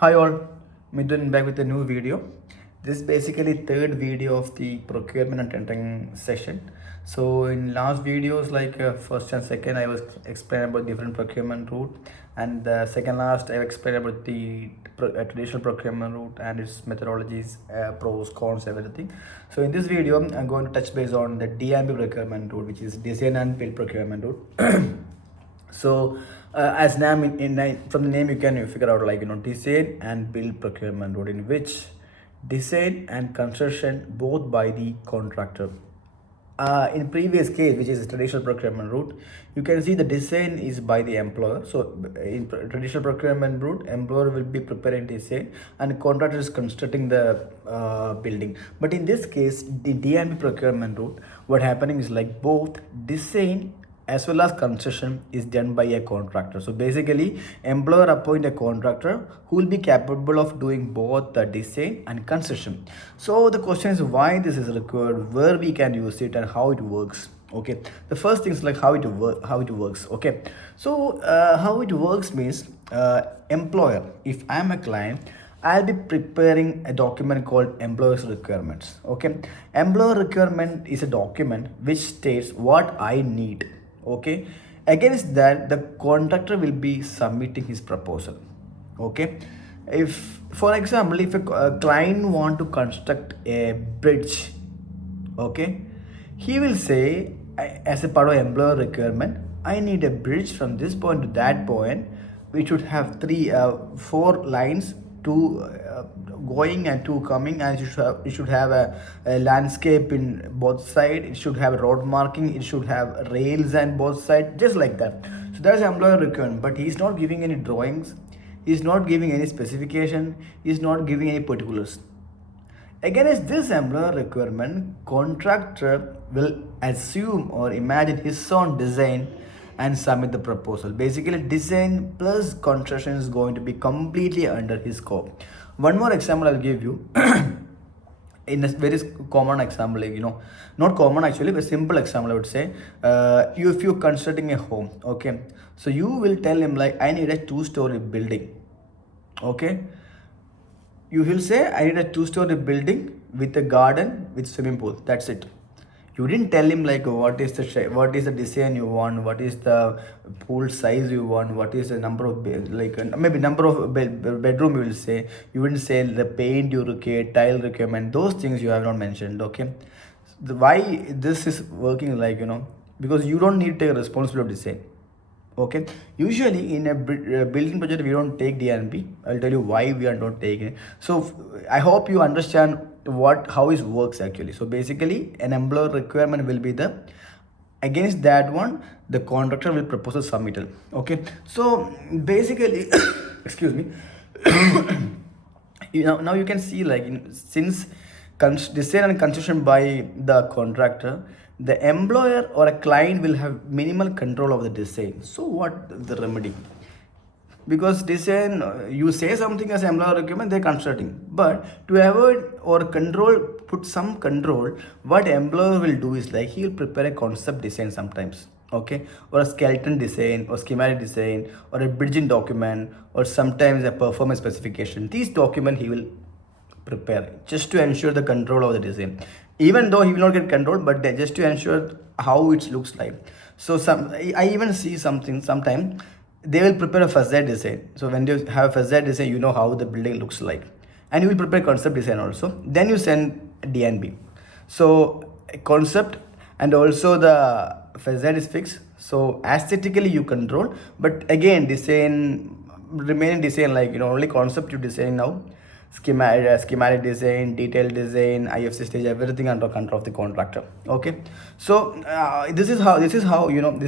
Hi all, Midun back with a new video. This is basically third video of the procurement and tendering session. So in last videos like first and second I was explaining about different procurement route, and the second last I explained about the traditional procurement route and its methodologies, pros, cons, everything. So in this video I'm going to touch base on the D&B procurement route, which is design and build procurement route. So as name from the name you can figure out, like, design and build procurement route, in which design and construction both by the contractor. In previous case, which is a traditional procurement route, you can see the design is by the employer. So in traditional procurement route, employer will be preparing design and contractor is constructing the building. But in this case, the D&B procurement route, what happening is like both design as well as construction is done by a contractor. So basically, employer appoint a contractor who will be capable of doing both the design and construction. So the question is why this is required, where we can use it, and how it works. Okay, the first thing is like how it works. Okay, so how it works means, employer, if I'm a client, I'll be preparing a document called employer's requirements. Okay, employer requirement is a document which states what I need. Okay, against that the contractor will be submitting his proposal. Okay, if for example, if a client want to construct a bridge, okay, he will say, as a part of employer requirement, I need a bridge from this point to that point, which should have four lines, two going and two coming, and it should have a landscape in both sides. It should have road marking, it should have rails on both sides, just like that. So that's employer requirement, but he's not giving any drawings, he's not giving any specification, he's not giving any particulars. Against this employer requirement, contractor will assume or imagine his own design and submit the proposal. Basically, design plus construction is going to be completely under his scope. One more example I'll give you. In a very common example, like, not common actually, but simple example I would say, if you're constructing a home, okay, so you will tell him like, I need a two-story building. Okay, you will say, I need a two-story building with a garden with swimming pool. That's it. You didn't tell him like what is the design you want, what is the pool size you want, what is the number of maybe number of bedroom you will say. You wouldn't say the paint you require, tile requirement, those things you have not mentioned. Okay, why this is working, like, because you don't need to take responsibility of design. Okay, usually in a building project we don't take D&B. I'll tell you why we are not taking it. So I hope you understand how it works actually. So basically, an employer requirement will be the, against that one the contractor will propose a submittal. Okay, so basically excuse me. Now you can see, like, since design and construction by the contractor, the employer or a client will have minimal control of the design. So what the remedy? Because design, you say something as employer requirement, they're constructing, but to avoid or put some control, what employer will do is like he'll prepare a concept design sometimes. Okay, or a skeleton design or schematic design or a bridging document, or sometimes a performance specification. These document he will prepare just to ensure the control of the design, even though he will not get control, but just to ensure how it looks like. So I even see sometimes they will prepare a facade design. So when you have a facade design, you know how the building looks like, and you will prepare concept design also, then you send D&B. So a concept and also the facade is fixed, so aesthetically you control, but again design, remaining design, like, only concept you design now. Schematic design, detailed design, IFC stage, everything under control of the contractor. Okay, so this is how this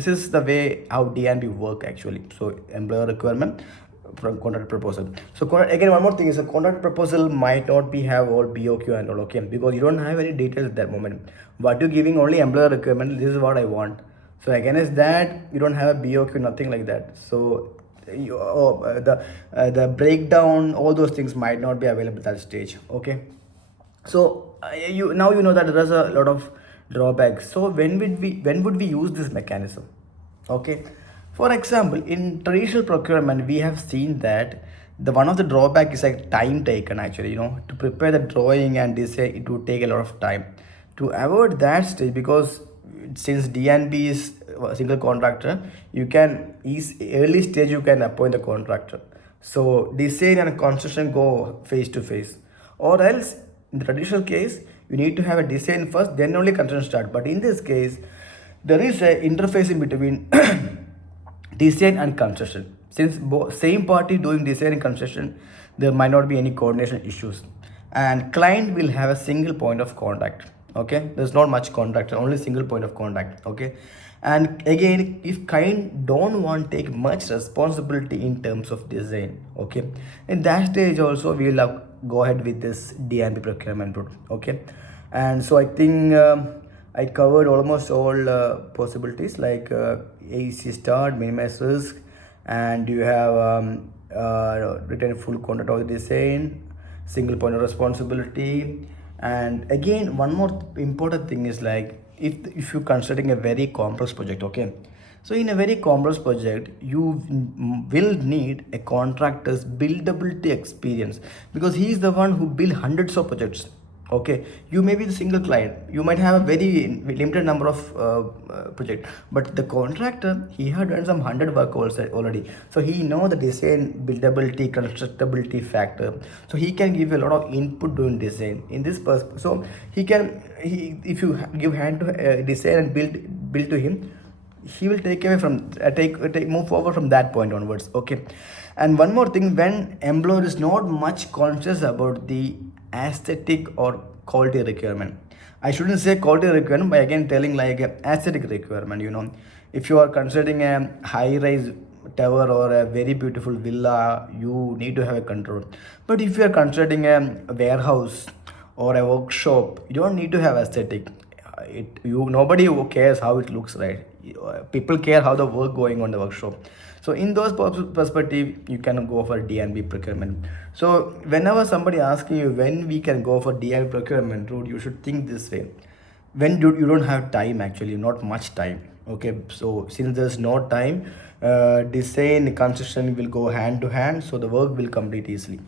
is the way how D&B work actually. So employer requirement from contract proposal. So again, one more thing is a contract proposal might not be have all BOQ and all. Okay, because you don't have any details at that moment. What you're giving only employer requirement, this is what I want. So against that, you don't have a BOQ, nothing like that. So the breakdown, all those things might not be available at that stage. Okay, so you know that there is a lot of drawbacks. So when would we use this mechanism? Okay, for example, in traditional procurement we have seen that The one of the drawback is like time taken actually, to prepare the drawing and design, it would take a lot of time. To avoid that stage, because since DNB is a single contractor, you can early stage you can appoint the contractor. So design and construction go face to face. Or else in the traditional case, you need to have a design first, then only construction start. But in this case, there is a interface in between design and construction. Since same party doing design and construction, there might not be any coordination issues, and client will have a single point of contact. Okay, there's not much contact, only single point of contact. Okay, and again, if client don't want to take much responsibility in terms of design, okay, in that stage also we will go ahead with this DMP procurement route. Okay, and so I think I covered almost all possibilities, like AC start, minimize risk, and you have retain full control of the design, single point of responsibility. And again, one more important thing is like, if you're considering a very complex project, okay, so in a very complex project, you will need a contractor's buildability experience, because he is the one who build hundreds of projects. Okay, you may be the single client, you might have a very limited number of project, but the contractor, he had done some 100 work also already, so he know the design buildability constructability factor, so he can give a lot of input during design in this so if you give hand to design and build to him, he will take away from move forward from that point onwards. Okay, and one more thing, when employer is not much conscious about the aesthetic or quality requirement, I shouldn't say quality requirement, by again telling like aesthetic requirement, if you are considering a high rise tower or a very beautiful villa, you need to have a control. But if you are considering a warehouse or a workshop, you don't need to have aesthetic. Nobody cares how it looks, right? People care how the work going on the workshop. So in those perspective, you can go for DNB procurement. So whenever somebody asking you when we can go for DNB procurement route, you should think this way: when you don't have time, actually not much time. Okay, so since there's no time, design construction will go hand to hand, so the work will complete easily.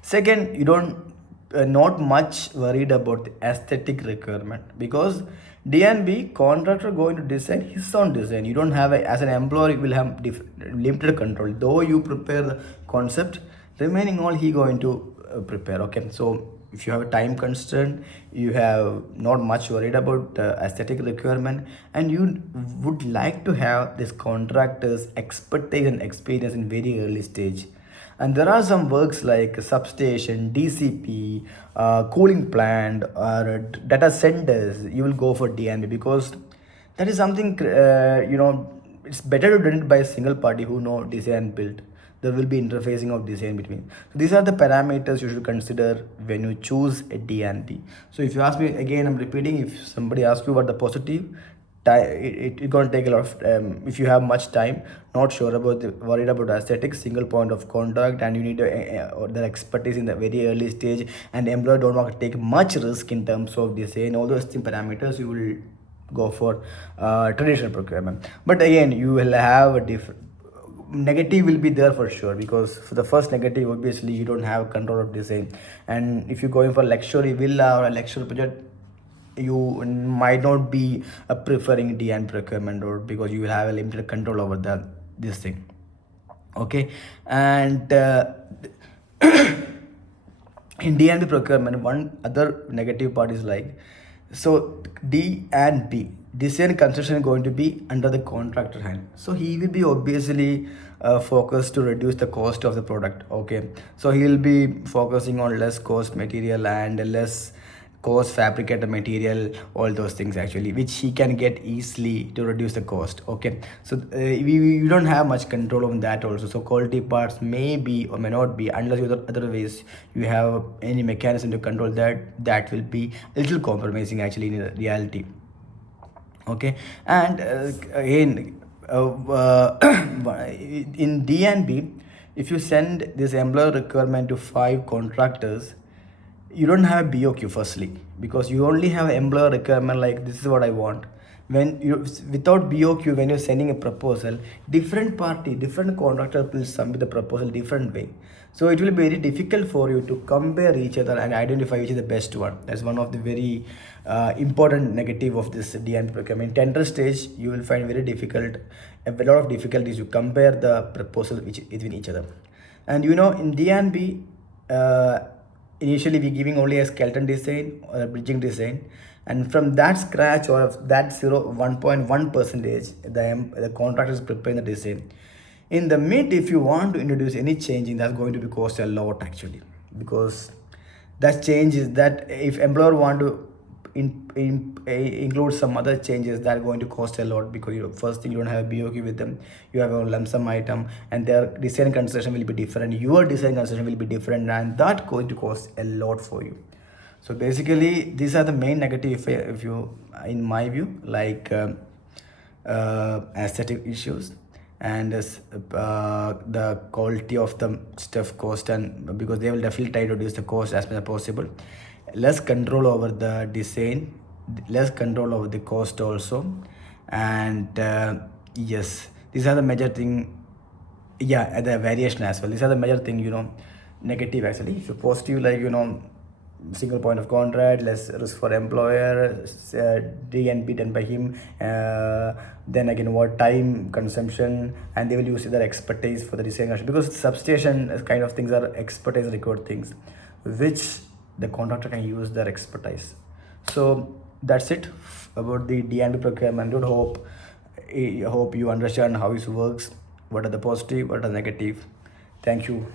Second, you don't not much worried about the aesthetic requirement, because DNB contractor going to design his own design. You don't have as an employer, you will have limited control. Though you prepare the concept, remaining all he going to prepare. Okay, so if you have a time constraint, you have not much worried about aesthetic requirement, and you would like to have this contractor's expertise and experience in very early stage. And there are some works like substation, DCP, cooling plant, or data centers. You will go for DNB, because that is something it's better to do it by a single party who know design and build. There will be interfacing of design between. So these are the parameters you should consider when you choose a DNB. So if you ask me again, I'm repeating. If somebody asks you what the positive, it's going to take a lot of if you have much time, not sure about worried about aesthetics, single point of contact, and you need the expertise in the very early stage, and the employer don't want to take much risk in terms of design, all those parameters, you will go for traditional procurement. But again, you will have a different negative will be there for sure, because for the first negative, obviously you don't have control of design, and if you're going for luxury villa or a luxury project, you might not be preferring DN procurement, or because you will have a limited control over this thing. Okay, and in DNB procurement, one other negative part is like, so D and B, design construction going to be under the contractor hand, so he will be obviously focused to reduce the cost of the product. Okay, so he will be focusing on less cost material and less cost fabricated material, all those things actually, which he can get easily to reduce the cost. Okay, so you don't have much control on that also. So quality parts may be or may not be, unless you other ways you have any mechanism to control that will be a little compromising actually in reality. Okay, and again, in DNB, if you send this employer requirement to 5 contractors, you don't have a BOQ firstly, because you only have employer requirement like, this is what I want, when you, without BOQ, when you're sending a proposal, different party, different contractor will submit the proposal different way. So it will be very difficult for you to compare each other and identify which is the best one. That's one of the very important negative of this DNP procurement. In tender stage, you will find very difficult, a lot of difficulties to compare the proposal between each other. And you know, in DNB, initially we giving only a skeleton design or a bridging design, and from that scratch or that 1.1 percentage, the contractor is preparing the design. In the mid, if you want to introduce any changing, that's going to be cost a lot actually, because that change is that if employer want to include some other changes, that are going to cost a lot, because you first thing, you don't have a BOQ with them, you have a lump sum item, and their design consideration will be different, your design consideration will be different, and that going to cost a lot for you. So basically these are the main negative, if you, in my view, like aesthetic issues, and the quality of the stuff cost, and because they will definitely try to reduce the cost as much as possible, less control over the design, less control over the cost also. And yes, these are the major thing. Yeah, the variation as well, these are the major thing, you know, negative actually. If you positive, like, you know, single point of contract, less risk for employer, D&B done by him, then again what time consumption, and they will use their expertise for the design, because substation kind of things are expertise required things, which the contractor can use their expertise. So that's it about the D&B procurement. I hope you understand how it works, what are the positive, what are negative. Thank you.